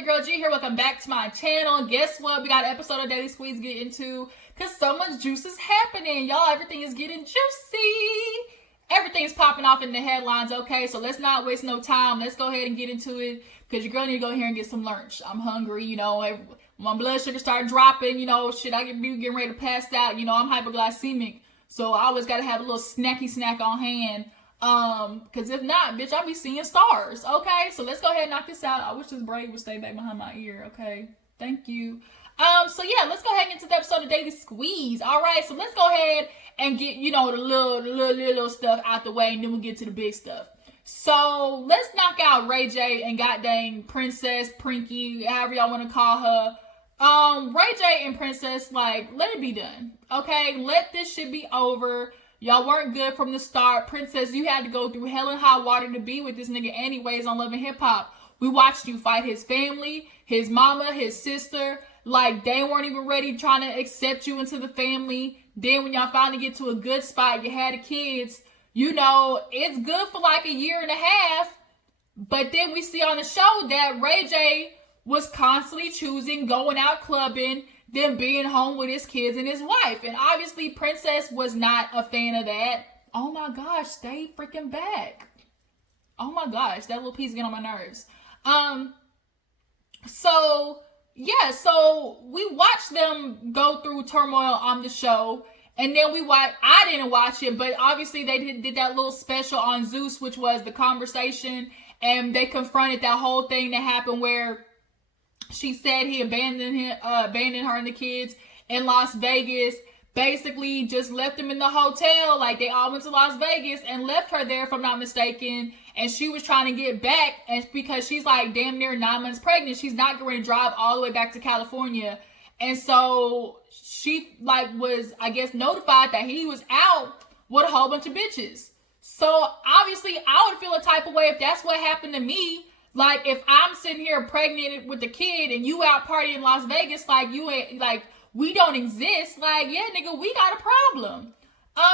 your girl G here. Welcome back to my channel. Guess what? We got an episode of Daily Squeeze to get into because so much juice is happening. Y'all, everything is getting juicy. Everything's popping off in the headlines, okay? So let's not waste no time. Let's go ahead and get into it because your girl need to go here and get some lunch. I'm hungry, you know. My blood sugar started dropping, you know. Shit, I get getting ready to pass out. You know, I'm hypoglycemic. So I always got to have a little snacky snack on hand. Because if not, bitch, I'll be seeing stars, okay? So let's go ahead and knock this out. I wish this braid would stay back behind my ear, okay? Thank you. So yeah, let's go ahead and get to the episode of Daily Squeeze. All right, so let's go ahead and get, you know, the little stuff out the way, and then we'll get to the big stuff. So let's knock out RayJ and goddamn Princess, Prinky, however y'all want to call her. RayJ and Princess, like, let it be done, okay? Let this shit be over. Y'all weren't good from the start. Princess, you had to go through hell and high water to be with this nigga anyways on Love and Hip Hop. We watched you fight his family, his mama, his sister. Like, they weren't even ready trying to accept you into the family. Then when y'all finally get to a good spot, you had the kids. You know, it's good for like a year and a half. But then we see on the show that RayJ was constantly choosing going out clubbing, then being home with his kids and his wife. And obviously, Princess was not a fan of that. Oh my gosh, stay freaking back. Oh my gosh, that little piece getting on my nerves. So we watched them go through turmoil on the show. And then I didn't watch it, but obviously they did that little special on Zeus, which was the conversation. And they confronted that whole thing that happened where she said he abandoned her and the kids in Las Vegas. Basically, just left them in the hotel. Like, they all went to Las Vegas and left her there, if I'm not mistaken. And she was trying to get back, and because she's like damn near 9 months pregnant, she's not going to drive all the way back to California. And so she was, I guess, notified that he was out with a whole bunch of bitches. So obviously, I would feel a type of way if that's what happened to me. Like, if I'm sitting here pregnant with the kid and you out partying in Las Vegas, like, you ain't, like, we don't exist. Like, yeah, nigga, we got a problem.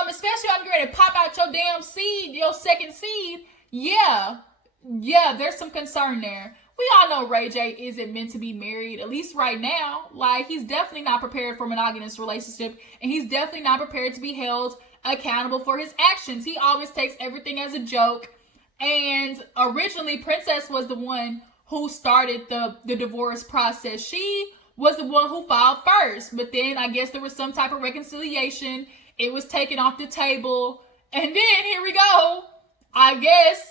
Especially if I'm ready to pop out your damn seed, your second seed. Yeah, there's some concern there. We all know RayJ isn't meant to be married, at least right now. Like, he's definitely not prepared for a monogamous relationship, and he's definitely not prepared to be held accountable for his actions. He always takes everything as a joke. And originally, Princess was the one who started the divorce process. She was the one who filed first. But then I guess there was some type of reconciliation. It was taken off the table. And then, here we go. I guess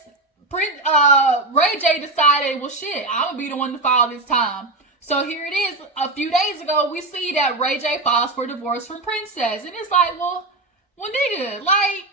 RayJ decided, well, shit, I'm going to be the one to file this time. So here it is. A few days ago, we see that RayJ files for divorce from Princess. And it's like, well, nigga, like,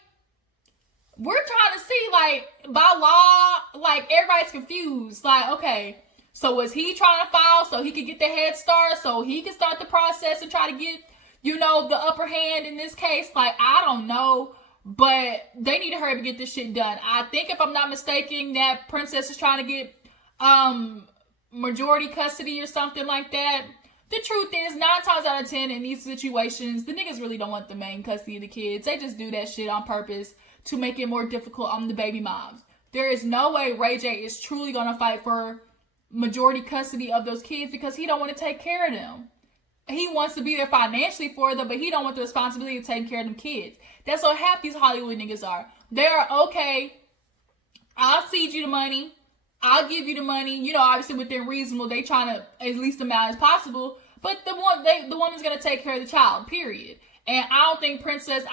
we're trying to see, like, by law, like, everybody's confused. Like, okay, so was he trying to file so he could get the head start, so he could start the process and try to get, you know, the upper hand in this case? Like, I don't know, but they need to hurry up and get this shit done. I think, if I'm not mistaken, that Princess is trying to get majority custody or something like that. The truth is, 9 times out of 10 in these situations, the niggas really don't want the main custody of the kids. They just do that shit on purpose to make it more difficult on the baby moms. There is no way RayJ is truly going to fight for majority custody of those kids because he don't want to take care of them. He wants to be there financially for them, but he don't want the responsibility of taking care of them kids. That's what half these Hollywood niggas are. They are, okay, I'll cede you the money. I'll give you the money. You know, obviously within reasonable, they trying to as least amount as possible. But the woman's going to take care of the child, period. And I don't think Princess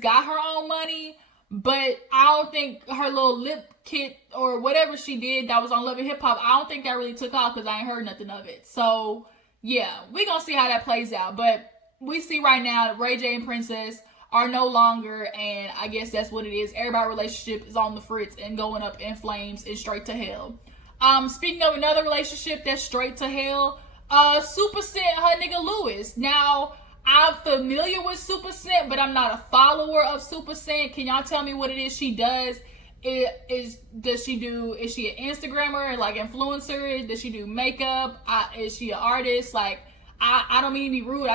got her own money, but I don't think her little lip kit or whatever she did that was on Love and Hip Hop, I don't think that really took off because I ain't heard nothing of it. So, yeah, we're going to see how that plays out. But we see right now that RayJ and Princess are no longer, and I guess that's what it is. Everybody's relationship is on the fritz and going up in flames and straight to hell. Speaking of another relationship that's straight to hell, Supa sent her nigga Lewis. Now, I'm familiar with Supa Scent, but I'm not a follower of Supa Scent. Can y'all tell me what it is she does? Is she an Instagrammer, like influencer? Does she do makeup? Is she an artist? Like, I don't mean to be rude.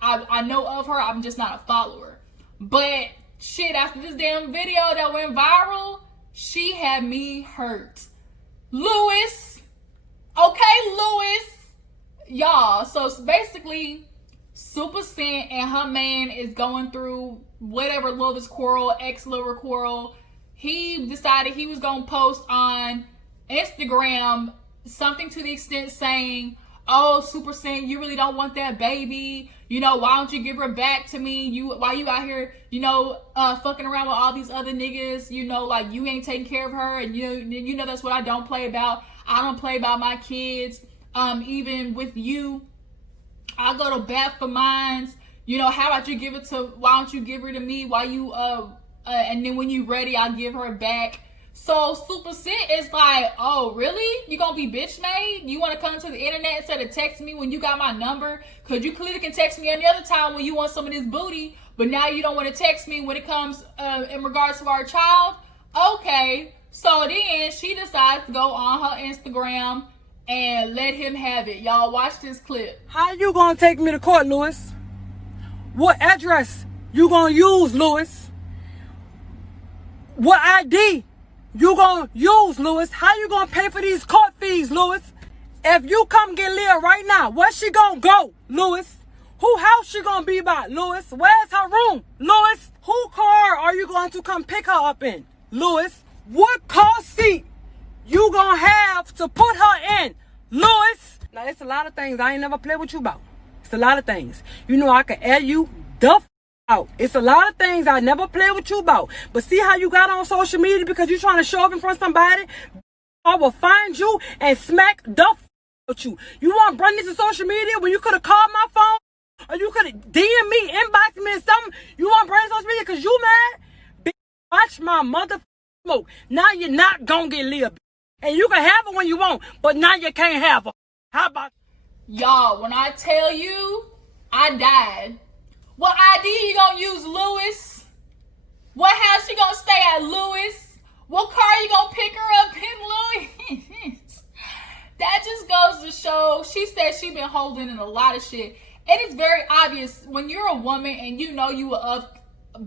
I know of her. I'm just not a follower. But shit, after this damn video that went viral, she had me hurt. Lewis, Okay, Louis. Y'all, so basically, Supa and her man is going through whatever Louis quarrel, ex-Louis quarrel. He decided he was going to post on Instagram something to the extent saying, oh, Supa, you really don't want that baby. You know, why don't you give her back to me? Why you out here, fucking around with all these other niggas? You know, like, you ain't taking care of her. And you know that's what I don't play about. I don't play about my kids. Even with you, I go to bat for mines. You know, how about why don't you give her to me? And then when you ready, I'll give her back. So Supa is like, oh, really? You gonna be bitch made? You wanna come to the internet instead of text me when you got my number? Cause you clearly can text me any other time when you want some of this booty, but now you don't want to text me when it comes in regards to our child? Okay. So then she decides to go on her Instagram and let him have it. Y'all watch this clip. How you gonna take me to court, Louis? What address you gonna use, Louis? What ID you gonna use, Louis? How you gonna pay for these court fees, Louis? If you come get Leah right now, where she gonna go, Louis? Who house she gonna be by, Louis? Where's her room, Louis? Who car are you going to come pick her up in, Louis? What car seat you gonna have to put her in, Louis? Now, it's a lot of things I ain't never played with you about. It's a lot of things. You know I can air you the out. It's a lot of things I never played with you about. But see how you got on social media because you trying to show up in front of somebody? I will find you and smack the out you. You want to bring this to social media when you could have called my phone? Or you could have DM me, inbox me or something? You want to bring it to social media because you mad? Bitch, watch my mother smoke. Now you're not going to get Leah. And you can have her when you want, but now you can't have her. How about... Y'all, when I tell you, I died. What ID you gonna use, Louis? What house you gonna stay at, Louis? What car you gonna pick her up in, Louis? That just goes to show, she said she been holding in a lot of shit. It is very obvious when you're a woman and you know you are of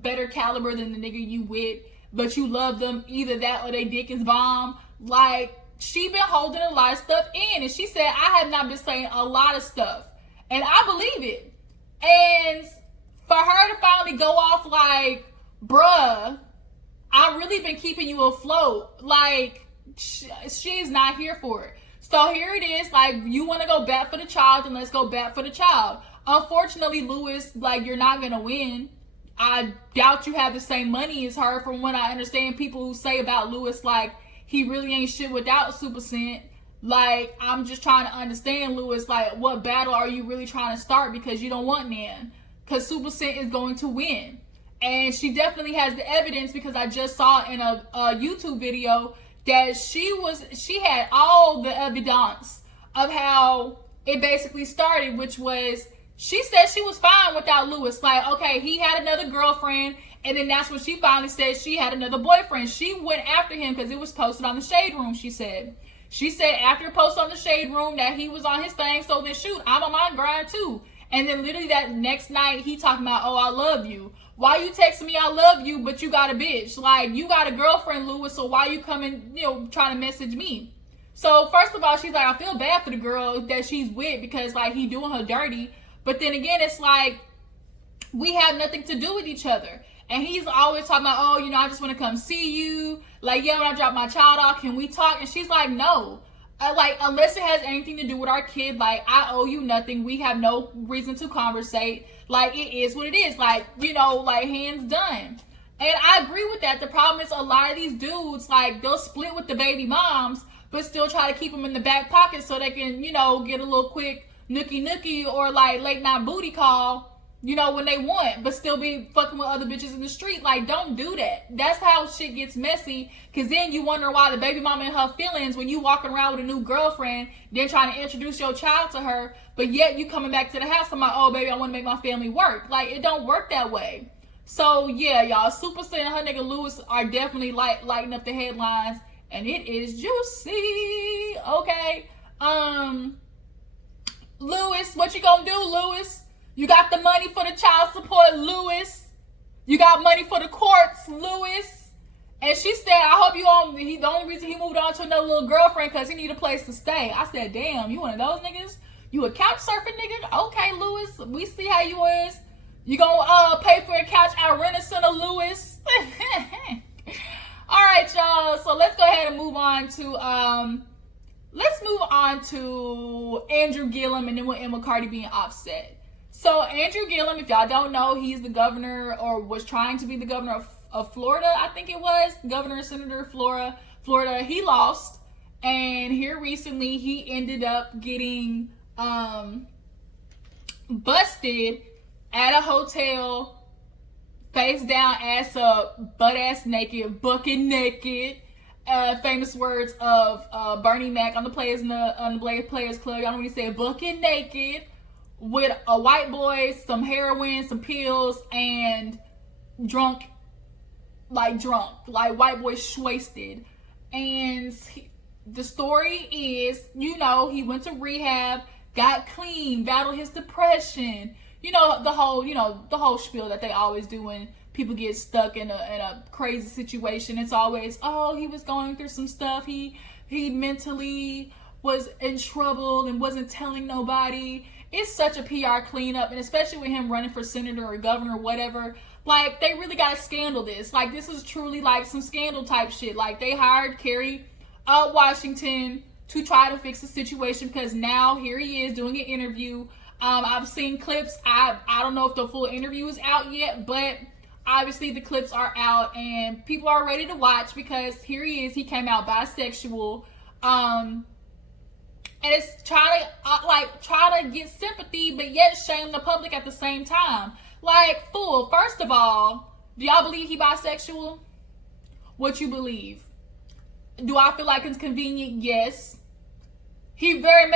better caliber than the nigga you with, but you love them, either that or they dick is bomb. Like, she been holding a lot of stuff in, and she said, I have not been saying a lot of stuff. And I believe it. And for her to finally go off like, bruh, I've really been keeping you afloat. Like, she's not here for it. So here it is, like, you want to go back for the child, then let's go back for the child. Unfortunately, Louis, like, you're not going to win. I doubt you have the same money as her. From what I understand, people who say about Louis, like, he really ain't shit without Supa. Like, I'm just trying to understand, Louis, like, what battle are you really trying to start? Because you don't want Nan. Because Supa is going to win. And she definitely has the evidence, because I just saw in a YouTube video that she had all the evidence of how it basically started, which was, she said she was fine without Louis. Like, okay, he had another girlfriend, and then that's when she finally said she had another boyfriend. She went after him because it was posted on the Shade Room, she said. She said after it posted on the Shade Room that he was on his thing, so then shoot, I'm on my grind too. And then literally that next night, he talking about, oh, I love you. Why you texting me I love you, but you got a bitch? Like, you got a girlfriend, Louis, so why you coming, trying to message me? So first of all, she's like, I feel bad for the girl that she's with because, like, he doing her dirty. But then again, it's like, we have nothing to do with each other. And he's always talking about, oh, I just want to come see you. Like, yeah, when I drop my child off, can we talk? And she's like, no. Like, unless it has anything to do with our kid, like, I owe you nothing. We have no reason to conversate. Like, it is what it is. Like, like, hands done. And I agree with that. The problem is a lot of these dudes, like, they'll split with the baby moms, but still try to keep them in the back pocket so they can, get a little quick nookie or, like, late night booty call, when they want, but still be fucking with other bitches in the street. Like, don't do that. That's how shit gets messy, because then you wonder why the baby mama in her feelings when you walking around with a new girlfriend, then trying to introduce your child to her, but yet you coming back to the house, I'm like, oh, baby, I want to make my family work. Like, it don't work that way. So, yeah, y'all, Supa and her nigga Louis are definitely, lighting up the headlines, and it is juicy, okay? Louis, what you gonna do, Louis? You got the money for the child support, Louis. You got money for the courts, Louis. And she said, I hope you on. The only reason he moved on to another little girlfriend because he need a place to stay. I said, damn, you one of those niggas? You a couch surfing nigga? Okay, Lewis, we see how you is. You gonna pay for a couch at Rent-A-Center, Lewis? All right, y'all. So let's go ahead and move on to Andrew Gillum, and then we'll end with Cardi and Offset. So Andrew Gillum, if y'all don't know, he's the governor, or was trying to be the governor of Florida, I think it was. Governor and Senator of Florida. He lost. And here recently, he ended up getting busted at a hotel, face down, ass up, butt ass naked, bucket naked. Famous words of Bernie Mac on the Players Club. Y'all know when he said bucket naked, with a white boy, some heroin, some pills, and drunk, like white boy wasted. And the story is, you know, he went to rehab, got clean, battled his depression. You know, the whole spiel that they always do when people get stuck in a crazy situation. It's always, oh, he was going through some stuff. He mentally was in trouble and wasn't telling nobody. It's such a PR cleanup, and especially with him running for senator or governor or whatever. Like, they really got to scandal this. Like, this is truly like some scandal type shit. Like, they hired Kerry Washington to try to fix the situation, because now here he is doing an interview. I've seen clips. I don't know if the full interview is out yet, but obviously the clips are out and people are ready to watch, because here he is. He came out bisexual. And it's trying to get sympathy, but yet shame the public at the same time. Like, fool, first of all, do y'all believe he bisexual? What you believe? Do I feel like it's convenient? Yes. He very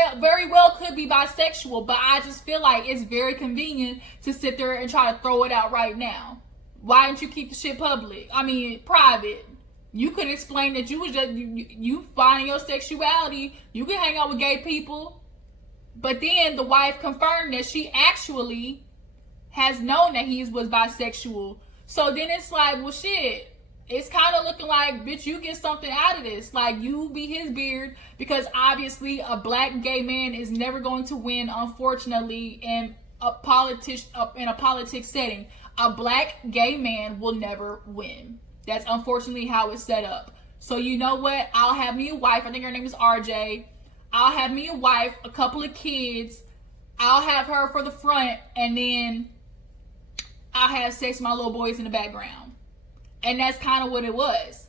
well could be bisexual, but I just feel like it's very convenient to sit there and try to throw it out right now. Why didn't you keep the shit private? You could explain that you was just you finding your sexuality. You can hang out with gay people. But then the wife confirmed that she actually has known that he was bisexual. So then it's like, well, shit. It's kind of looking like, bitch, you get something out of this. Like, you be his beard, because obviously a black gay man is never going to win, unfortunately, in a politics setting. A black gay man will never win. That's unfortunately how it's set up. So you know what? I'll have me a wife. I think her name is RayJ. I'll have me a wife, a couple of kids. I'll have her for the front, and then I'll have sex with my little boys in the background. And that's kind of what it was.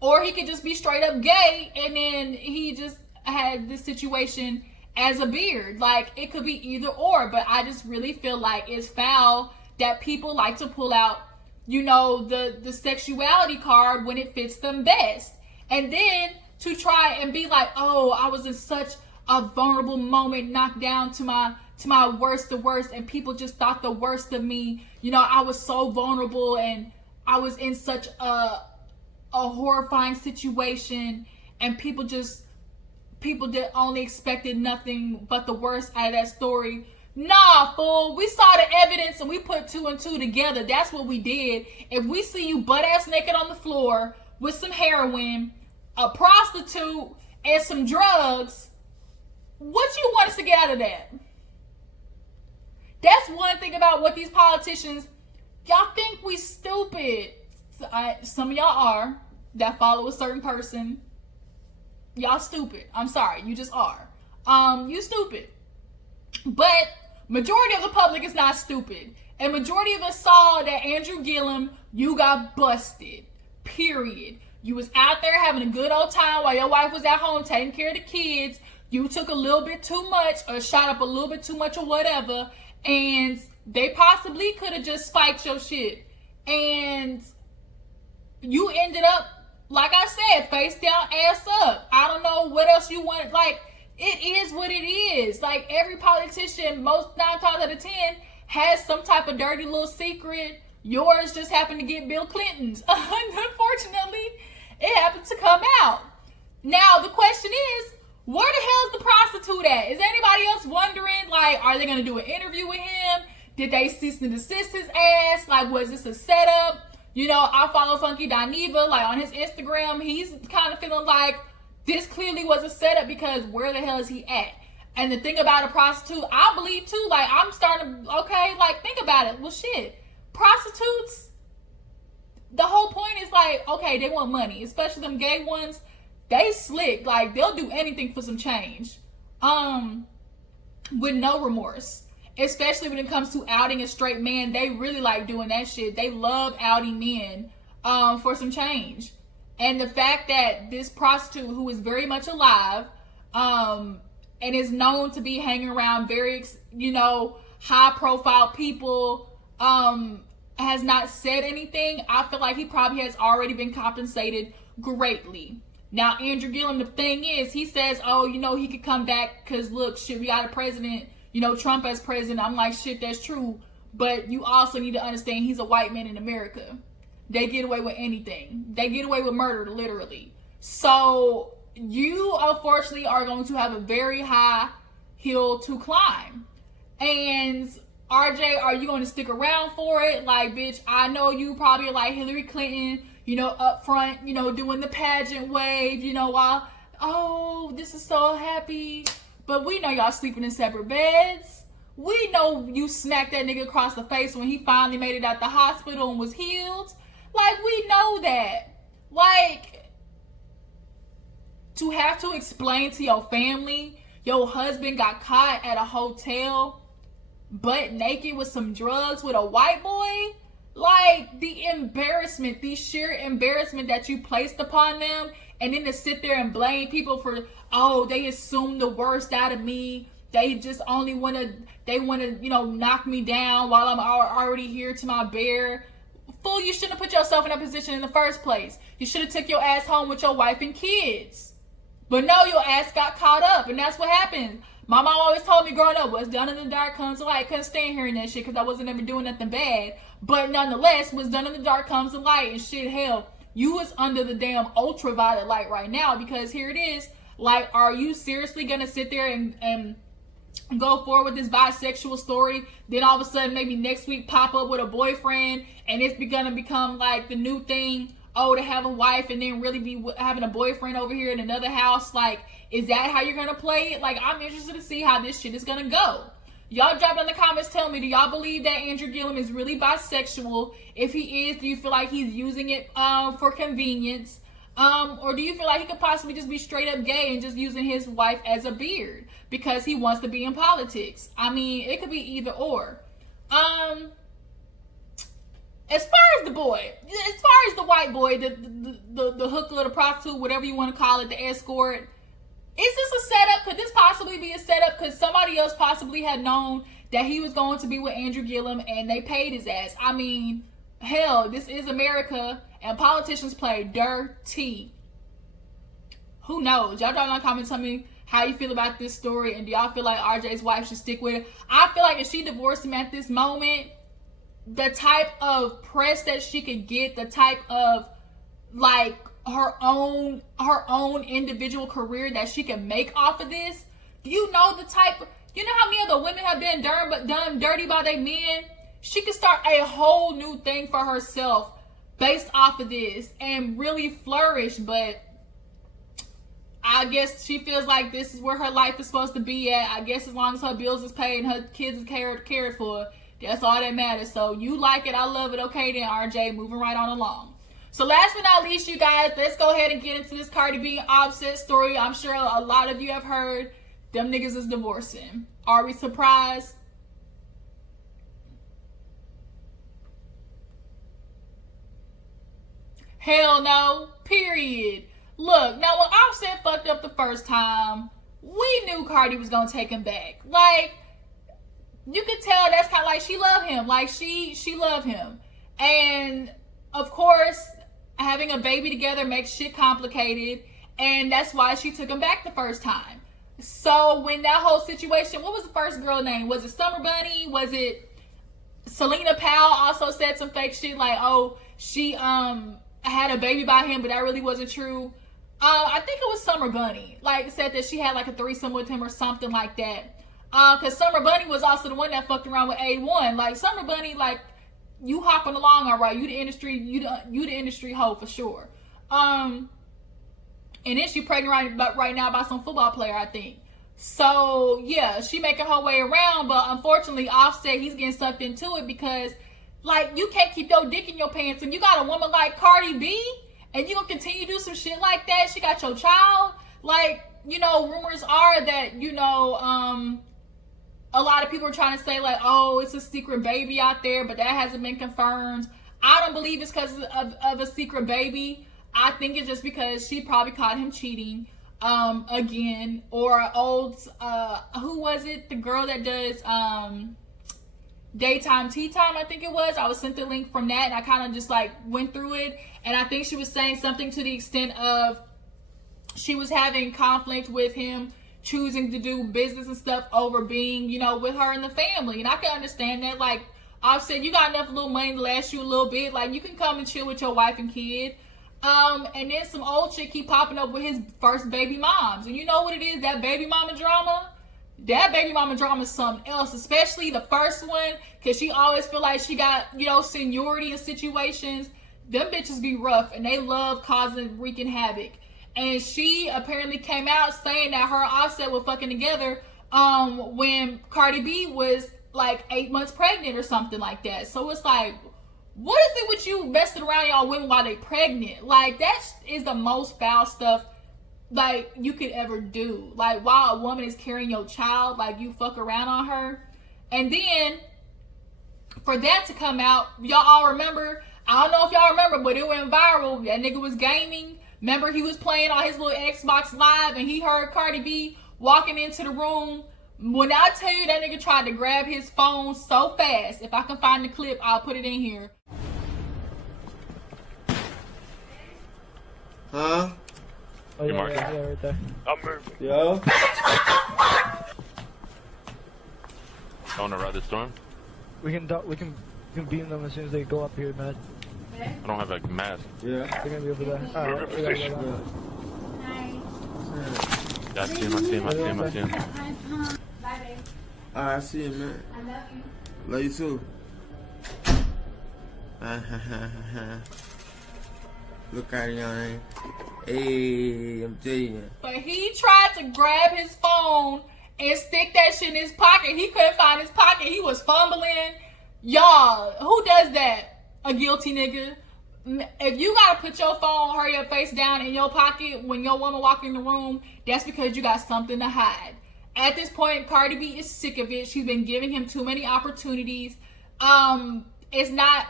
Or he could just be straight up gay, and then he just had this situation as a beard. Like, it could be either or, but I just really feel like it's foul that people like to pull out, you know, the sexuality card when it fits them best. And then to try and be like, oh, I was in such a vulnerable moment, knocked down to my worst, the worst, and people just thought the worst of me. You know, I was so vulnerable, and I was in such a horrifying situation, and people that only expected nothing but the worst out of that story. Nah, fool. We saw the evidence and we put two and two together. That's what we did. If we see you butt ass naked on the floor with some heroin, a prostitute, and some drugs, what you want us to get out of that? That's one thing about what these politicians, y'all think we stupid. Some of y'all are, that follow a certain person. Y'all stupid. I'm sorry. You just are. You stupid. But majority of the public is not stupid. And majority of us saw that Andrew Gillum, you got busted. Period. You was out there having a good old time while your wife was at home taking care of the kids. You took a little bit too much, or shot up a little bit too much, or whatever. And they possibly could have just spiked your shit. And you ended up, like I said, face down, ass up. I don't know what else you wanted. Like, it is what it is. Like, every politician, most 9 times out of 10, has some type of dirty little secret. Yours just happened to get Bill Clinton's. Unfortunately, it happened to come out. Now, the question is, where the hell is the prostitute at? Is anybody else wondering, like, are they going to do an interview with him? Did they cease and desist his ass? Like, was this a setup? You know, I follow Funky Dineva, like on his Instagram. He's kind of feeling like this clearly was a setup because where the hell is he at? And the thing about a prostitute, I believe too, like I'm starting to, okay, like think about it. Well, shit, prostitutes, the whole point is like, okay, they want money, especially them gay ones. They slick, like they'll do anything for some change, with no remorse. Especially when it comes to outing a straight man, they really like doing that shit. They love outing men, for some change. And the fact that this prostitute, who is very much alive, and is known to be hanging around very, you know, high profile people, has not said anything, I feel like he probably has already been compensated greatly. Now, Andrew Gillum, the thing is, he says, oh, you know, he could come back because, look, shit, we got a president, you know, Trump as president. I'm like, shit, that's true. But you also need to understand he's a white man in America. They get away with anything. They get away with murder, literally. So you, unfortunately, are going to have a very high hill to climb. And RJ, are you going to stick around for it? Like, bitch, I know you probably like Hillary Clinton, you know, up front, you know, doing the pageant wave, you know, while, oh, this is so happy. But we know y'all sleeping in separate beds. We know you smacked that nigga across the face when he finally made it out the hospital and was healed. Like, we know that. Like, to have to explain to your family your husband got caught at a hotel butt naked with some drugs with a white boy, like the embarrassment, the sheer embarrassment that you placed upon them, and then to sit there and blame people for, oh, they assume the worst out of me. They just only want to, you know, knock me down while I'm already here to my bare. Fool, you shouldn't have put yourself in that position in the first place. You should have took your ass home with your wife and kids. But no, your ass got caught up, and that's what happened. My mom always told me growing up, what's done in the dark comes to light. Couldn't stand hearing that shit because I wasn't ever doing nothing bad. But nonetheless, what's done in the dark comes to light. And shit, hell, you was under the damn ultraviolet light right now, because here it is. Like, are you seriously going to sit there and go forward with this bisexual story, then all of a sudden maybe next week pop up with a boyfriend, and it's gonna become like the new thing, oh, to have a wife and then really be having a boyfriend over here in another house? Like, is that how you're gonna play it? Like, I'm interested to see how this shit is gonna go. Y'all drop in the comments, tell me, do y'all believe that Andrew Gillum is really bisexual? If he is, do you feel like he's using it for convenience? Or do you feel like he could possibly just be straight up gay and just using his wife as a beard because he wants to be in politics? I mean, it could be either or. As far as the boy, as far as the white boy, the hooker, the prostitute, whatever you want to call it, the escort, is this a setup? Could this possibly be a setup? Could somebody else possibly had known that he was going to be with Andrew Gillum and they paid his ass? I mean, hell, this is America and politicians play dirty. Who knows? Y'all drop in the comments, tell me how you feel about this story, and do y'all feel like RJ's wife should stick with it? I feel like if she divorced him at this moment, the type of press that she could get, the type of like her own individual career that she can make off of this. Do you know the type of, you know how many other women have been done dirty by their men? She could start a whole new thing for herself based off of this and really flourish. But I guess she feels like this is where her life is supposed to be at. I guess as long as her bills is paid and her kids is cared for, that's all that matters. So you like it, I love it. Okay then, RJ, moving right on along. So last but not least, you guys, let's go ahead and get into this Cardi B Offset story. I'm sure a lot of you have heard them niggas is divorcing. Are we surprised? Hell no. Period. Look, now when Offset fucked up the first time, we knew Cardi was gonna take him back. Like, you could tell that's kind of like she loved him. Like, she loved him. And of course, having a baby together makes shit complicated, and that's why she took him back the first time. So when that whole situation, what was the first girl name? Was it Summer Bunny? Was it Selena Powell? Also said some fake shit like, oh, she had a baby by him, but that really wasn't true. I think it was Summer Bunny. Like, said that she had like a threesome with him or something like that. Because Summer Bunny was also the one that fucked around with A1. Like, Summer Bunny, like, you hopping along all right. You the industry hoe for sure. And then she pregnant right now by some football player, I think. So yeah, she making her way around, but unfortunately, Offset, he's getting sucked into it because, like, you can't keep your dick in your pants, and you got a woman like Cardi B, and you gonna continue to do some shit like that. She got your child. Like, you know, rumors are that, you know, a lot of people are trying to say, like, oh, it's a secret baby out there, but that hasn't been confirmed. I don't believe it's because of a secret baby. I think it's just because she probably caught him cheating again, or old who was it, the girl that does daytime tea time, I think it was. I was sent the link from that, and I kind of just like went through it, and I think she was saying something to the extent of she was having conflict with him choosing to do business and stuff over being, you know, with her and the family. And I can understand that. Like I've said, you got enough little money to last you a little bit, like you can come and chill with your wife and kid. And then some old chick keep popping up with his first baby moms. And you know what it is, that baby mama drama? That baby mama drama is something else, especially the first one, because she always feel like she got, you know, seniority in situations. Them bitches be rough, and they love wreaking havoc. And she apparently came out saying that her Offset were fucking together when Cardi B was like 8 months pregnant or something like that. So it's like, what is it with you messing around y'all women while they pregnant? Like, that is the most foul stuff like you could ever do. Like, while a woman is carrying your child, like you fuck around on her. And then for that to come out, y'all all remember, I don't know if y'all remember, but it went viral. That nigga was gaming. Remember, he was playing on his little Xbox Live, and he heard Cardi B walking into the room. When I tell you that nigga tried to grab his phone so fast, if I can find the clip, I'll put it in here. Huh? Oh, yeah, right there. I'm moving. Yo? Want to ride the storm? We can beam them as soon as they go up here, man. I don't have a mask. Yeah. They're gonna be over there. Alright, we gotta go down. Yeah, I see him. Bye, babe. Alright, I see you, man. I love you. Love you too. Look at you, hey, I'm telling you. But he tried to grab his phone and stick that shit in his pocket. He couldn't find his pocket. He was fumbling. Y'all, who does that? A guilty nigga. If you gotta put your phone, hurry up, face down in your pocket when your woman walk in the room, that's because you got something to hide. At this point, Cardi B is sick of it. She's been giving him too many opportunities. It's not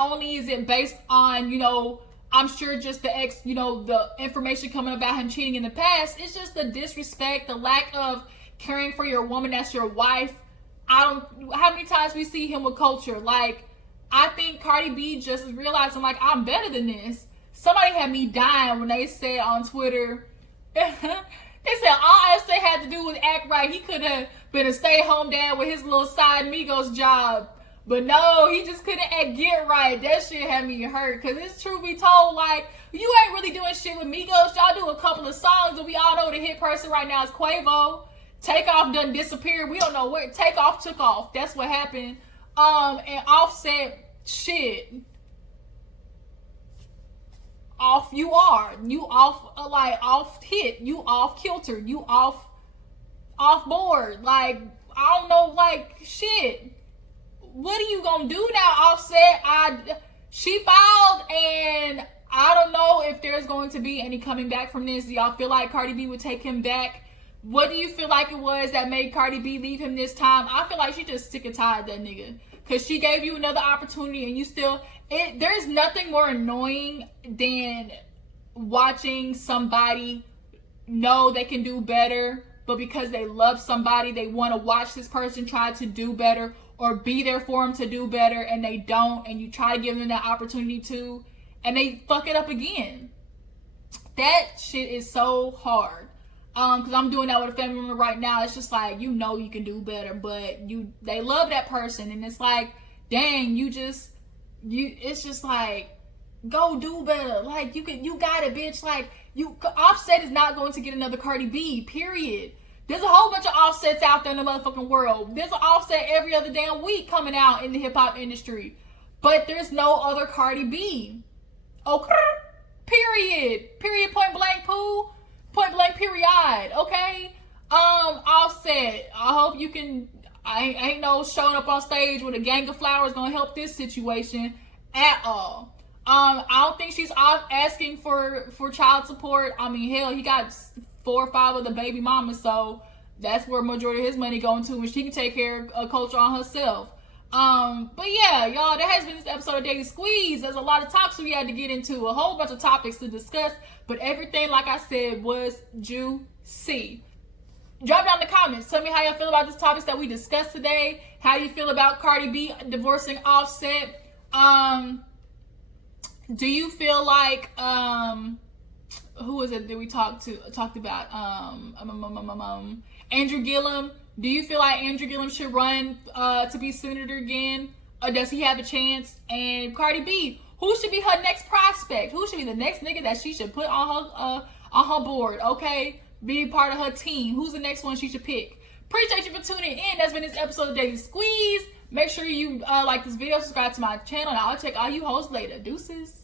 only is it based on, you know, I'm sure just the information coming about him cheating in the past. It's just the disrespect, the lack of caring for your woman that's your wife. How many times we see him with Culture? Like, I think Cardi B just is realizing, like, I'm better than this. Somebody had me dying when they said on Twitter, they said all Offset had to do was act right. He could have been a stay-at-home dad with his little side Migos job. But no, he just couldn't get right. That shit had me hurt. Because it's true be told, like, you ain't really doing shit with Migos. Y'all do a couple of songs, but we all know the hit person right now is Quavo. Takeoff done disappeared. We don't know where. Takeoff took off. That's what happened. And Offset, shit. Off you are. You off, like, off hit. You off kilter. You off board. Like, I don't know, like, shit. What are you gonna do now, Offset? She filed, and I don't know if there's going to be any coming back from this. Do y'all feel like Cardi B would take him back? What do you feel like it was that made Cardi B leave him this time? I feel like she just sick and tired of that nigga. Because she gave you another opportunity, and you still... There's nothing more annoying than watching somebody know they can do better, but because they love somebody, they want to watch this person try to do better or be there for them to do better, and they don't, and you try to give them that opportunity to, and they fuck it up again. That shit is so hard. Because I'm doing that with a family member right now. It's just like, you know you can do better, but they love that person, and it's like, dang, it's just like, go do better. Like, you got it, bitch. Like, Offset is not going to get another Cardi B, period. There's a whole bunch of Offsets out there in the motherfucking world. There's an Offset every other damn week coming out in the hip-hop industry. but there's no other Cardi B. Okay? Period. Point blank, poo. Point blank, period. Okay? Offset. I hope you can. I ain't no showing up on stage with a gang of flowers gonna help this situation at all. I don't think she's asking for child support. I mean, hell, he got 4 or 5 of the baby mamas, so that's where majority of his money going to, and she can take care of culture on herself. But yeah, y'all, that has been this episode of Daily Squeeze. There's a lot of topics we had to get into, a whole bunch of topics to discuss, but everything, like I said, was juicy. Drop down in the comments. Tell me how y'all feel about this topics that we discussed today. How you feel about Cardi B divorcing Offset. Do you feel like who was it that we talked about? Andrew Gillum. Do you feel like Andrew Gillum should run to be senator again? Or does he have a chance? And Cardi B, who should be her next prospect? Who should be the next nigga that she should put on her board? Okay, be part of her team. Who's the next one she should pick? Appreciate you for tuning in. That's been this episode of Daily Squeeze. Make sure you like this video, subscribe to my channel, and I'll check all you hoes later. Deuces.